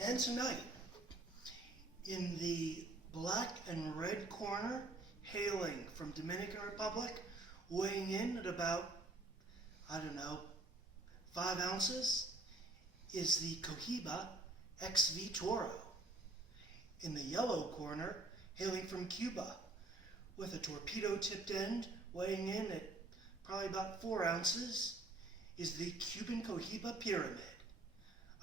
And tonight, in the black and red corner, hailing from Dominican Republic, weighing in at about, 5 ounces, is the Cohiba XV Toro. In the yellow corner, hailing from Cuba, with a torpedo-tipped end, weighing in at probably about 4 ounces, is the Cuban Cohiba Pyramid.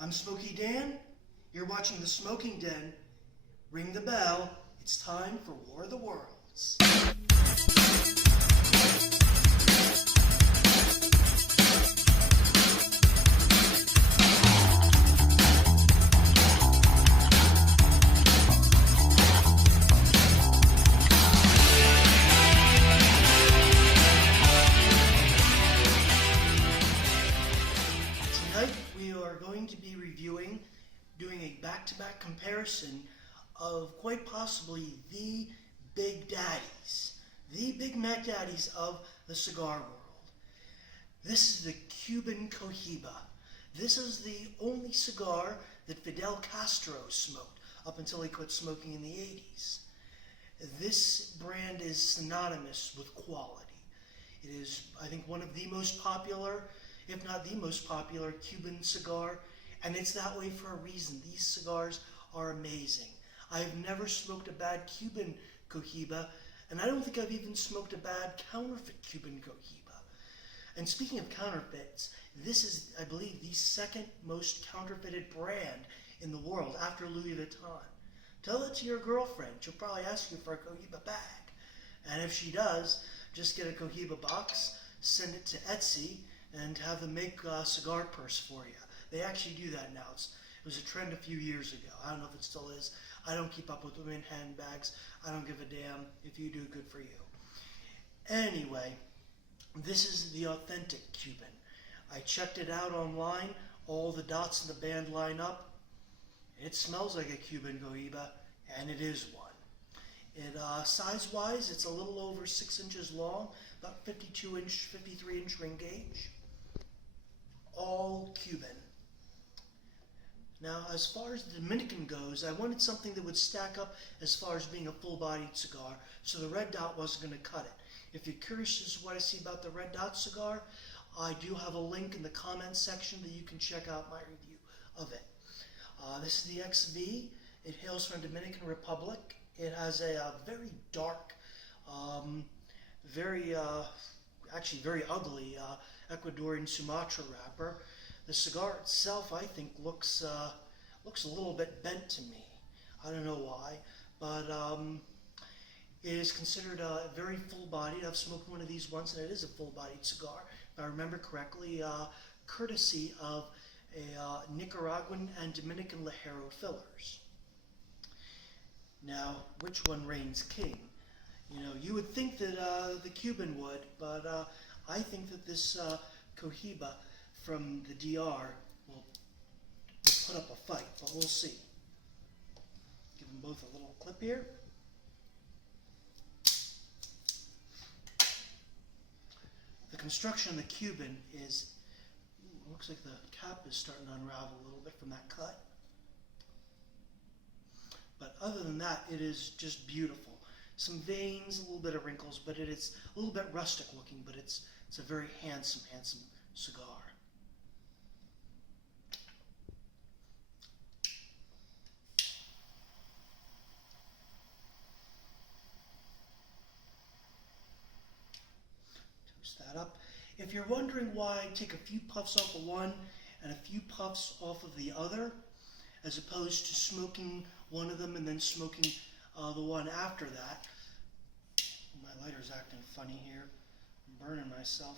I'm Smoky Dan. You're watching The Smoking Den. Ring the bell. It's time for War of the Worlds. Doing a back-to-back comparison of quite possibly the big daddies, the Big Mac daddies of the cigar world. This is the Cuban Cohiba. This is the only cigar that Fidel Castro smoked up until he quit smoking in the 80s. This brand is synonymous with quality. It is, I think, one of the most popular, if not the most popular, Cuban cigar. And it's that way for a reason. These cigars are amazing. I've never smoked a bad Cuban Cohiba, and I don't think I've even smoked a bad counterfeit Cuban Cohiba. And speaking of counterfeits, this is, I believe, the second most counterfeited brand in the world after Louis Vuitton. Tell that to your girlfriend. She'll probably ask you for a Cohiba bag. And if she does, just get a Cohiba box, send it to Etsy, and have them make a cigar purse for you. They actually do that now. It was a trend a few years ago. I don't know if it still is. I don't keep up with women handbags. I don't give a damn. If you do, good for you. Anyway, this is the authentic Cuban. I checked it out online. All the dots in the band line up. It smells like a Cuban Cohiba, and it is one. It size-wise, it's a little over 6 inches long, about 52-inch, 53-inch ring gauge. All Cuban. Now, as far as the Dominican goes, I wanted something that would stack up as far as being a full-bodied cigar, so the red dot wasn't going to cut it. If you're curious as to what I see about the red dot cigar, I do have a link in the comments section that you can check out my review of it. This is the XV. It hails from Dominican Republic. It has a very dark, very ugly Ecuadorian Sumatra wrapper. The cigar itself, I think, looks a little bit bent to me. I don't know why, but it is considered very full-bodied. I've smoked one of these once, and it is a full-bodied cigar, if I remember correctly, courtesy of a Nicaraguan and Dominican Ligero fillers. Now, which one reigns king? You know, you would think that the Cuban would, but I think that this Cohiba from the DR will put up a fight, but we'll see. Give them both a little clip here. The construction of the Cuban is, looks like the cap is starting to unravel a little bit from that cut. But other than that, it is just beautiful. Some veins, a little bit of wrinkles, but it is a little bit rustic looking, but it's a very handsome cigar. Toast that up. If you're wondering why I take a few puffs off of one and a few puffs off of the other, as opposed to smoking one of them and then smoking the one after that. My lighter's acting funny here. I'm burning myself.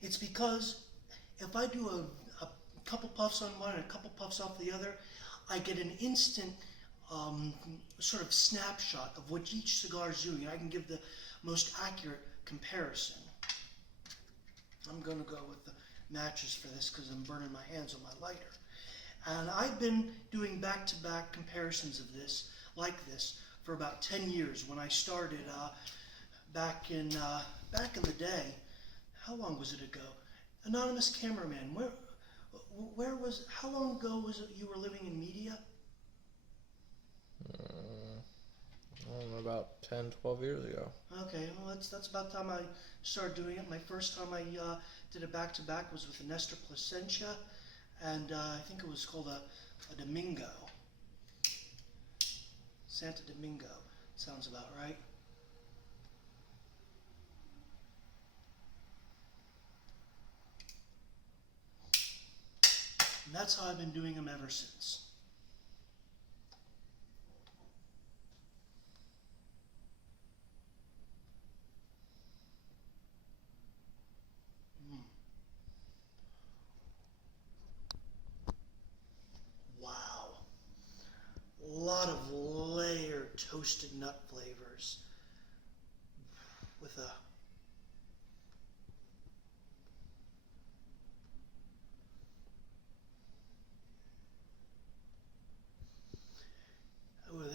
It's because if I do a couple puffs on one and a couple puffs off the other, I get an instant sort of snapshot of what each cigar is doing. I can give the most accurate comparison. I'm going to go with the matches for this because I'm burning my hands on my lighter. And I've been doing back-to-back comparisons of this, like this, for about 10 years. When I started back in the day, how long was it ago? Anonymous cameraman, where how long ago was it you were living in media? I don't know, about 10, 12 years ago. Okay, well that's about the time I started doing it. My first time I did a back-to-back was with the Nestor Placentia, and I think it was called a Domingo. Santa Domingo, sounds about right. And that's how I've been doing them ever since. Wow. A lot of layered toasted nut flavors with a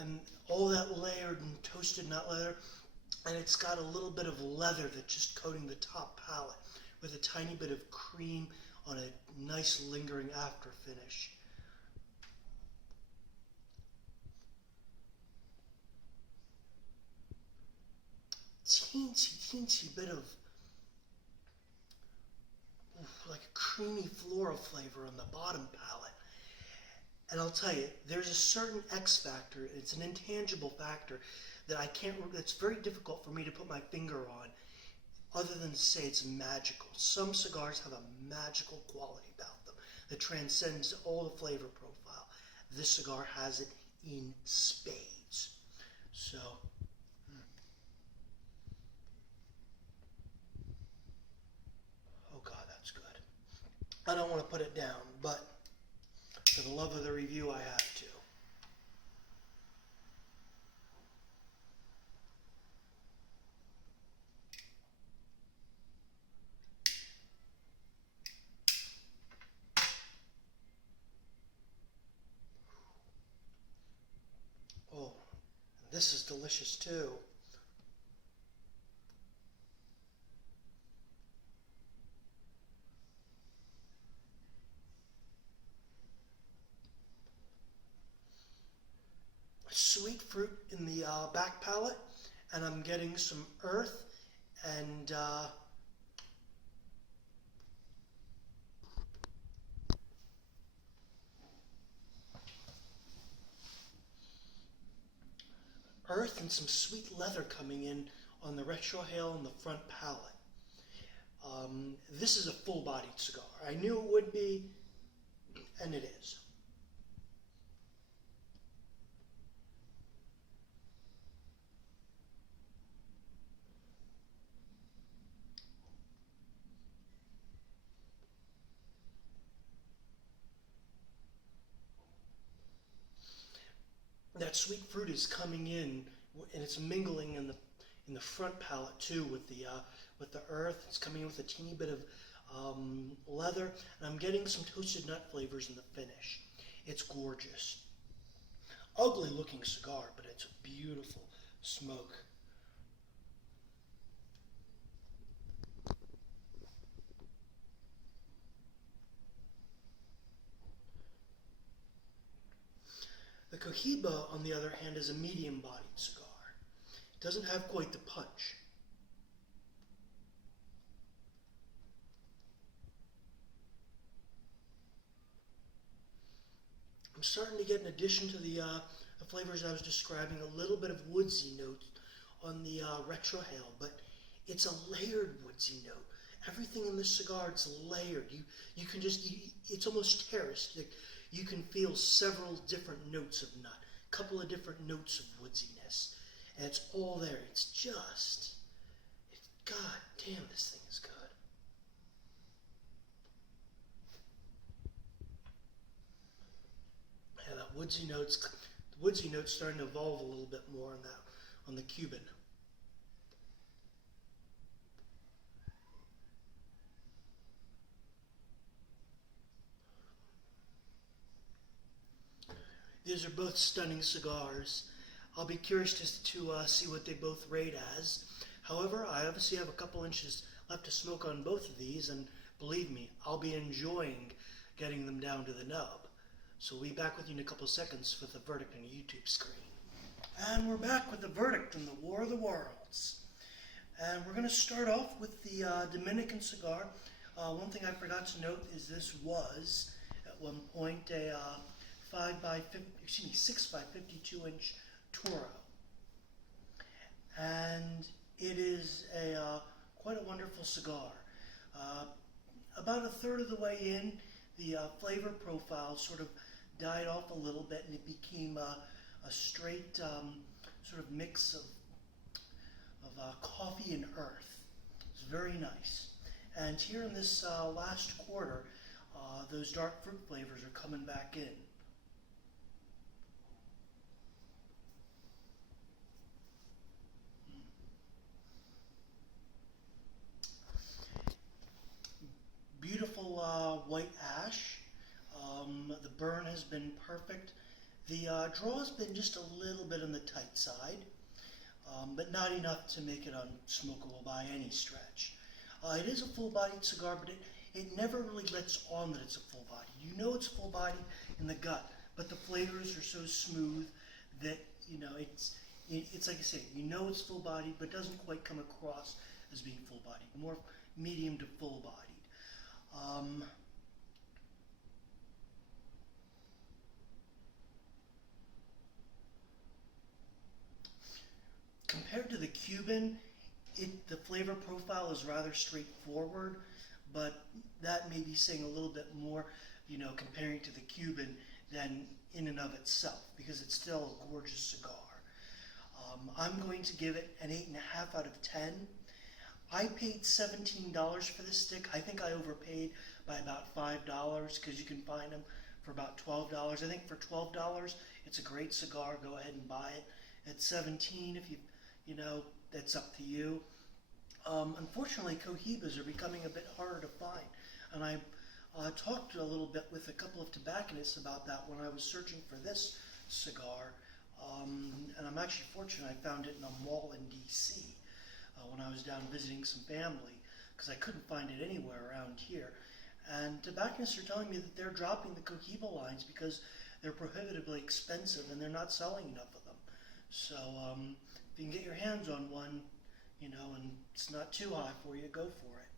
and all that layered and toasted nut leather, and it's got a little bit of leather that's just coating the top palate with a tiny bit of cream on a nice lingering after finish. Teensy bit of like a creamy floral flavor on the bottom palate. And I'll tell you, there's a certain X factor, it's an intangible factor that it's very difficult for me to put my finger on, other than to say it's magical. Some cigars have a magical quality about them that transcends all the flavor profile. This cigar has it in spades. So, oh God, that's good. I don't want to put it down, but for the love of the review, I have to. Oh, this is delicious too. Sweet fruit in the back palate, and I'm getting some earth and some sweet leather coming in on the retrohale and the front palate. This is a full-bodied cigar. I knew it would be, and it is. That sweet fruit is coming in, and it's mingling in the front palate too with the earth. It's coming in with a teeny bit of leather, and I'm getting some toasted nut flavors in the finish. It's gorgeous. Ugly looking cigar, but it's a beautiful smoke. The Cohiba, on the other hand, is a medium-bodied cigar. It doesn't have quite the punch. I'm starting to get, in addition to the flavors I was describing, a little bit of woodsy notes on the retrohale, but it's a layered woodsy note. Everything in this cigar, it's layered. You can just, it's almost terraced. You can feel several different notes of nut, a couple of different notes of woodsiness, and it's all there. It's just, God damn, this thing is good. Yeah, that woodsy notes starting to evolve a little bit more on the Cuban. These are both stunning cigars. I'll be curious just to see what they both rate as. However, I obviously have a couple inches left to smoke on both of these, and believe me, I'll be enjoying getting them down to the nub. So we'll be back with you in a couple of seconds with the verdict on the YouTube screen. And we're back with the verdict on the War of the Worlds. And we're going to start off with the Dominican cigar. One thing I forgot to note is this was, at one point, a 6 by 52 inch Toro. And it is quite a wonderful cigar. About a third of the way in, the flavor profile sort of died off a little bit, and it became a straight sort of mix of coffee and earth. It's very nice. And here in this last quarter, those dark fruit flavors are coming back in. Beautiful white ash. The burn has been perfect. The draw has been just a little bit on the tight side, but not enough to make it unsmokable by any stretch. It is a full-bodied cigar, but it never really lets on that it's a full body. You know it's full body in the gut, but the flavors are so smooth that, you know, it's like I say, you know it's full bodied, but doesn't quite come across as being full bodied. More medium to full bodied. Compared to the Cuban, the flavor profile is rather straightforward, but that may be saying a little bit more, you know, comparing to the Cuban than in and of itself, because it's still a gorgeous cigar. I'm going to give it an 8.5 out of 10. I paid $17 for this stick. I think I overpaid by about $5 because you can find them for about $12. I think for $12, it's a great cigar. Go ahead and buy it. At $17, if you know, that's up to you. Unfortunately, Cohibas are becoming a bit harder to find, and I talked a little bit with a couple of tobacconists about that when I was searching for this cigar, and I'm actually fortunate I found it in a mall in D.C. When I was down visiting some family, because I couldn't find it anywhere around here. And tobacconists are telling me that they're dropping the Cohiba lines because they're prohibitively expensive and they're not selling enough of them. So if you can get your hands on one, you know, and it's not too high for you, go for it.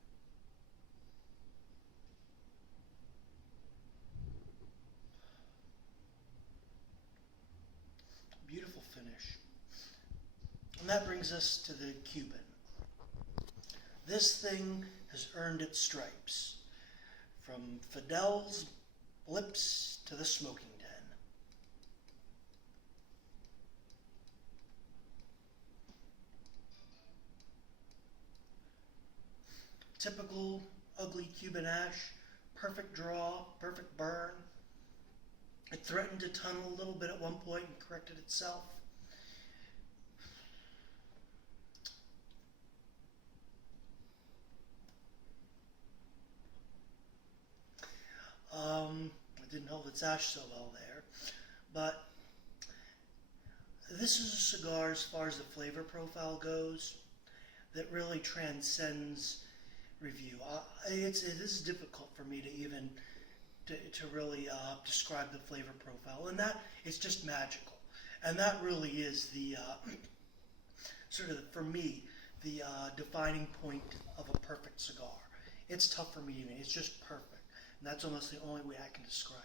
Beautiful finish. And that brings us to the Cuban. This thing has earned its stripes, from Fidel's lips to the smoking den. Typical ugly Cuban ash, perfect draw, perfect burn. It threatened to tunnel a little bit at one point and corrected itself. I didn't hold its ash so well there, but this is a cigar, as far as the flavor profile goes, that really transcends review. It is difficult for me to even to really describe the flavor profile, and that it's just magical, and that really is the sort of, for me, the defining point of a perfect cigar. It's tough for me to make. It's just perfect. And that's almost the only way I can describe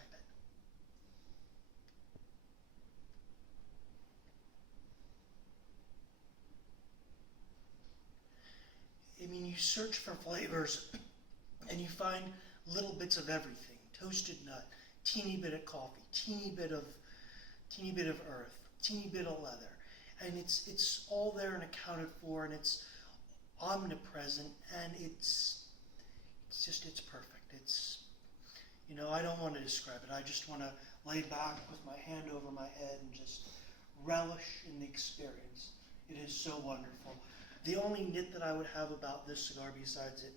it. I mean, you search for flavors and you find little bits of everything. Toasted nut, teeny bit of coffee, teeny bit of earth, teeny bit of leather. And it's all there and accounted for, and it's omnipresent, and it's perfect. It's, you know, I don't want to describe it. I just want to lay back with my hand over my head and just relish in the experience. It is so wonderful. The only nit that I would have about this cigar, besides it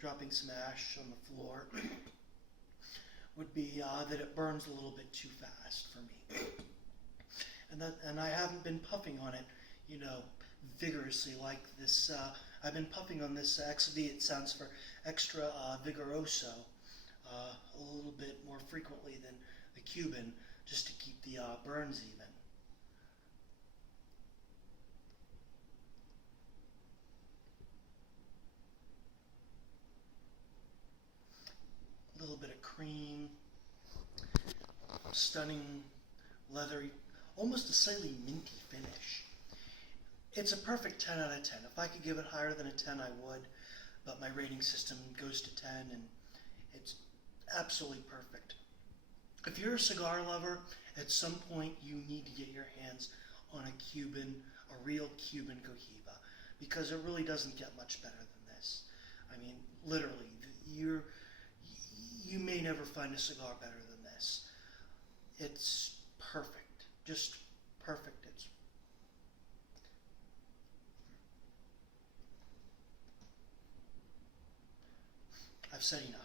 dropping some ash on the floor, would be that it burns a little bit too fast for me. And I haven't been puffing on it, you know, vigorously like this. I've been puffing on this XV. It stands for extra vigoroso. a little bit more frequently than the Cuban, just to keep the burns even. A little bit of cream, stunning, leathery, almost a slightly minty finish. It's a perfect 10 out of 10. If I could give it higher than a 10, I would, but my rating system goes to 10, and it's absolutely perfect. If you're a cigar lover, at some point you need to get your hands on a Cuban, a real Cuban Cohiba, because it really doesn't get much better than this. I mean, literally, you may never find a cigar better than this. It's perfect, just perfect. I've said enough.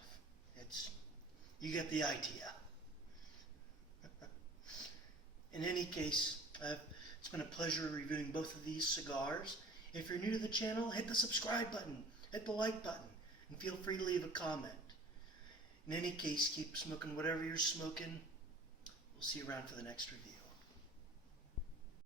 You get the idea. In any case, it's been a pleasure reviewing both of these cigars. If you're new to the channel, hit the subscribe button, hit the like button, and feel free to leave a comment. In any case, keep smoking whatever you're smoking. We'll see you around for the next review.